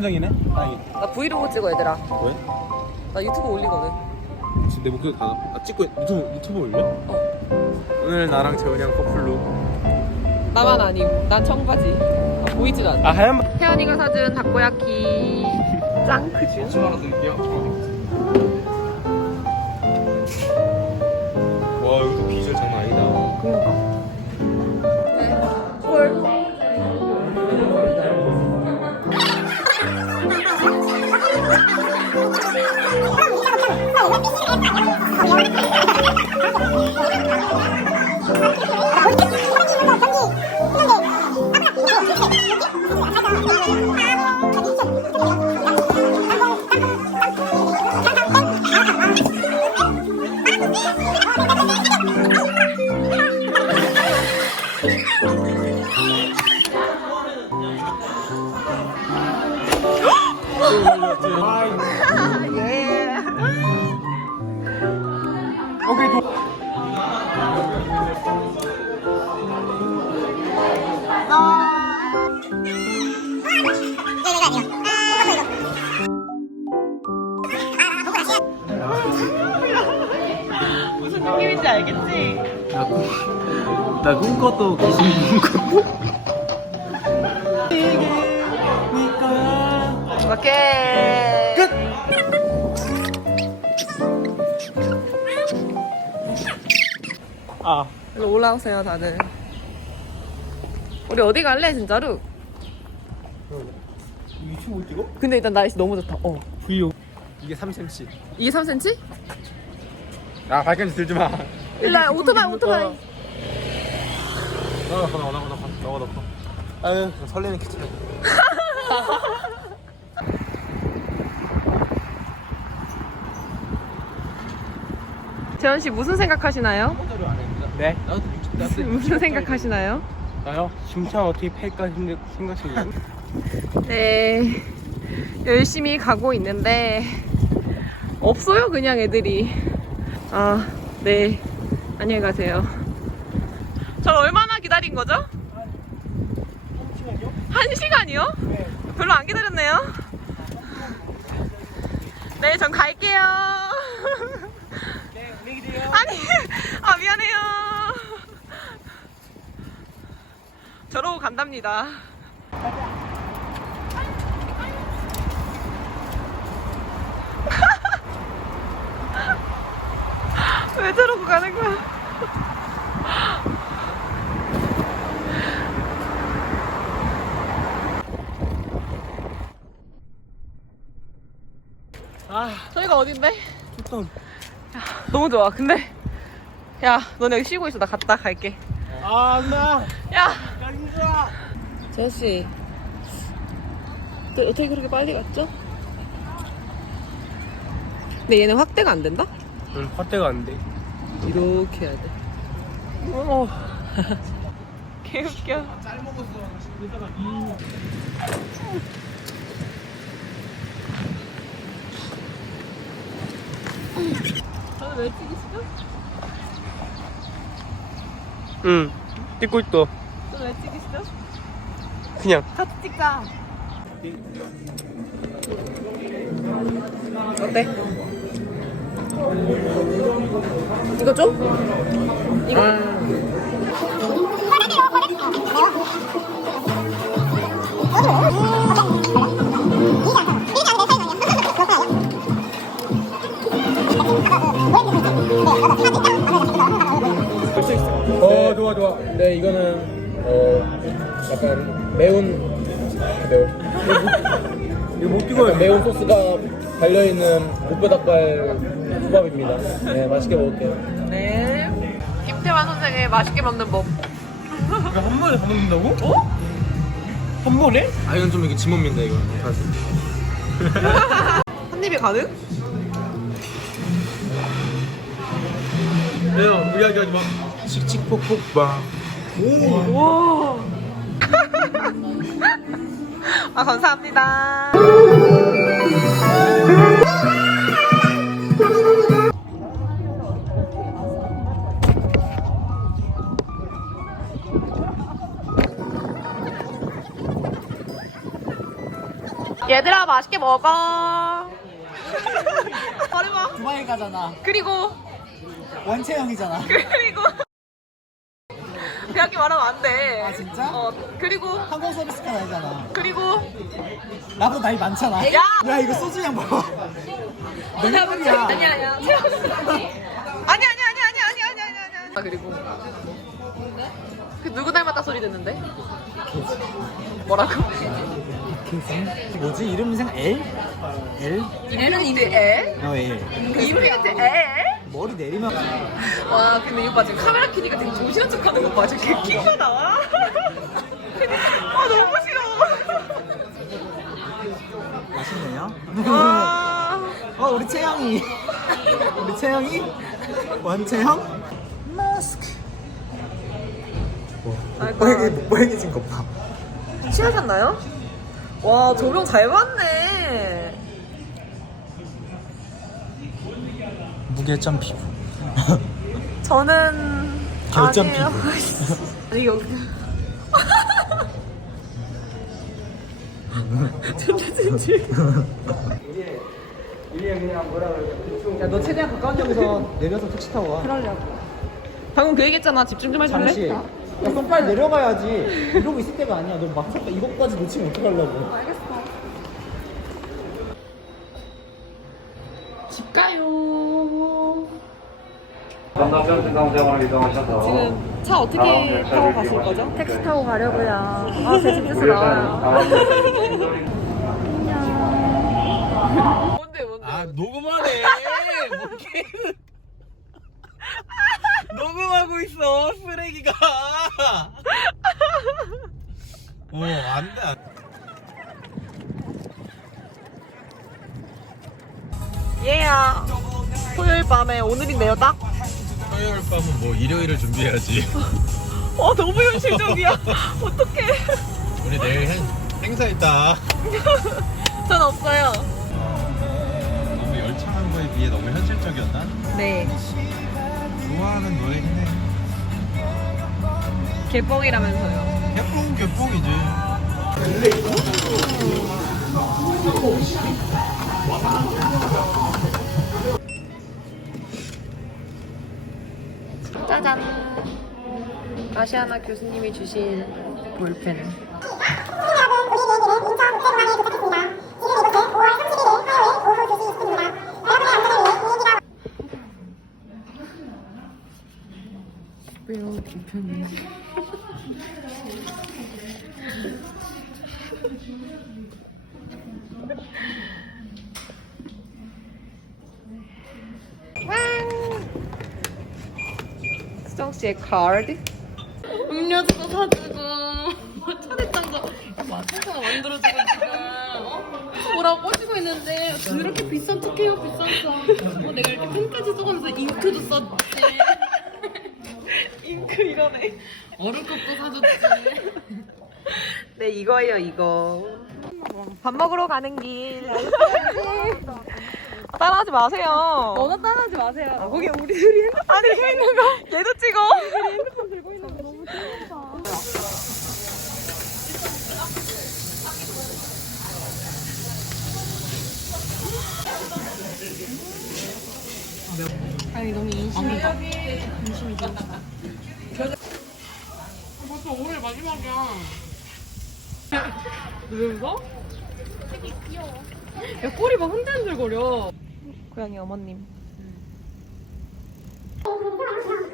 삭감정이네. 다행이다. 나 브이로그 찍어 얘들아. 왜? 나 유튜브 올리거든. 지금 내 목소리 다 아, 찍고 유튜브 유튜브 올려? 오늘 나랑 재훈이랑 커플로. 나만 아님. 난 청바지. 아, 보이질 않아. 아 하얀 바. 태연이가 사준 다코야키. 짱 크지? 하나 드릴게요. 무슨 느낌인지 알겠지? 나 꿈꿔도 무슨 꿈꿔? 오케이. 끝. 아. 일로 올라오세요 다들. 우리 어디 갈래 진짜로? 유튜브 찍어? 근데 일단 날씨 너무 좋다. 어. 브이로그. 이게 3cm. 이게 3cm? 아 발견지 들지 마. 일로 오토바이 오토바이. 나가 나가 나가 나가 나가 나가. 아유 설레는 키트네. 재현 씨 무슨 생각하시나요? 네? 무슨 생각하시나요? 나요? 심장 어떻게 팰까 생각 생각 중이에요. 네. 열심히 가고 있는데 없어요 그냥 애들이. 아, 네. 안녕히 가세요. 저 얼마나 기다린 거죠? 한 시간이요? 별로 안 기다렸네요. 네, 전 갈게요. 아니, 아 미안해요. 저러고 간답니다. 왜 저러고 가는 거야? 아 저희가 어딘데? 좋다. 너무 좋아. 근데 야, 너네 여기 쉬고 있어. 나 갔다 갈게. 아 나. 야. 재현 씨. 그, 어떻게 그렇게 빨리 갔죠? 근데 얘는 확대가 안 된다? 응 확대가 안 돼. 이렇게 해야 돼. 어. 개웃겨. 왜 찍으시죠? 응. 찍고 있어. 저는 왜 찍으시죠? 그냥. 같이 찍자. 어때? 이거 줘? 이거. 어 좋아 좋아. 네 이거는 어 약간 매운 매운. 이거 못 찍어요. 매운 소스가 달려 있는 목뼈닭발 국밥입니다. 네 맛있게 먹을게요. 네. 김태환 선생의 맛있게 먹는 법. 한 번에 다 먹는다고? 어? 한 번에? 아 이건 좀 이게 지몸인데 이거. 한 입에 가능? 왜요? 우리 아기 하지 마. 칙칙폭폭빵. 오. 와. 아 감사합니다. 얘들아 맛있게 먹어. 말해봐. 두바이 가잖아. 그리고 원체형이잖아. 그리고 그렇게 말하면 안 돼. 아, 진짜? 어 그리고 항공 서비스가 아니잖아. 그리고 나보다 나이 많잖아. 야! 야 이거 소주량 봐봐. 맹물이야. 아니야 아니야. 아니 아니 아니 아니 아니 아니 아니 아니 아니. 아 그리고 그 누구 닮았다 소리 듣는데? 뭐라고? 그 뭐지 이름 생각 L? L? 이름은 이제 애? 어 L. 그 이름이 이제 애? 머리 내리면 와 근데 이 오빠 지금 카메라 키니까 되게 정신한 척하는 거 봐. 지금 키가 나와. 아 너무 싫어. 맛있네요. 와. 어 우리 채영이. 우리 채영이 원채영. 마스크. 아이고. 빨개 빨개진 거 봐. 취하셨나요? 와 조명 잘 봤네. 무게점 피부. 저는 결점 아니에요. 아니 여기 진짜 진지. 야너 최대한 가까운 데서 내려서 택시 타고 와. 방금 그 얘기했잖아. 집중 좀 해줄래? 잠시. 야 손 빨리 내려가야지. 이러고 있을 때가 아니야. 너 막상 이것까지 놓치면 어떡하려고. 집 가요. 전남편 신강장으로 이동하셔서 지금 차 어떻게 타고 가실 거죠? 택시. 타고 가려고요. 아, 제 집에서 나와요. 강원도 뭔데 뭔데? 아 녹음하네. 녹음하고 있어 쓰레기가. 어 안돼. 얘야. 토요일 밤에 오늘인데요 딱? 밤은 뭐 일요일을 준비해야지. 어 너무 현실적이야. 어떡해. 우리 내일 행, 행사 있다. 전 없어요. 너무 열창한 거에 비해 너무 현실적이었나? 네. 좋아하는 노래긴 해. 개뻥이라면서요. 개뽕 개뽕이지. 짜잔. 아시아나 교수님이 주신 볼펜. 왜요, 볼펜이? 씨의 카드. 음료수도 사주고 차례장도 마트가 만들어주고 지금 어? 뭐라고 꼬시고 있는데 그렇게 비싼 척해요 비싼 척. 어, 내가 이렇게 펜까지 써가면서 잉크도 썼지. 잉크 이러네. 얼음컵도 사줬지. 네 이거예요 이거. 밥 먹으러 가는 길. 따라하지 마세요. 너나 따라하지 마세요. 아, 거기 우리 둘이 아니 있는 거. 얘도 찍어 핸드폰 들고 있는 거 너무 귀엽다. 아니 벌써 오늘 마지막이야. 되게 귀여워. 야 꼬리 막 흔들흔들거려. 고양이 어머님 네,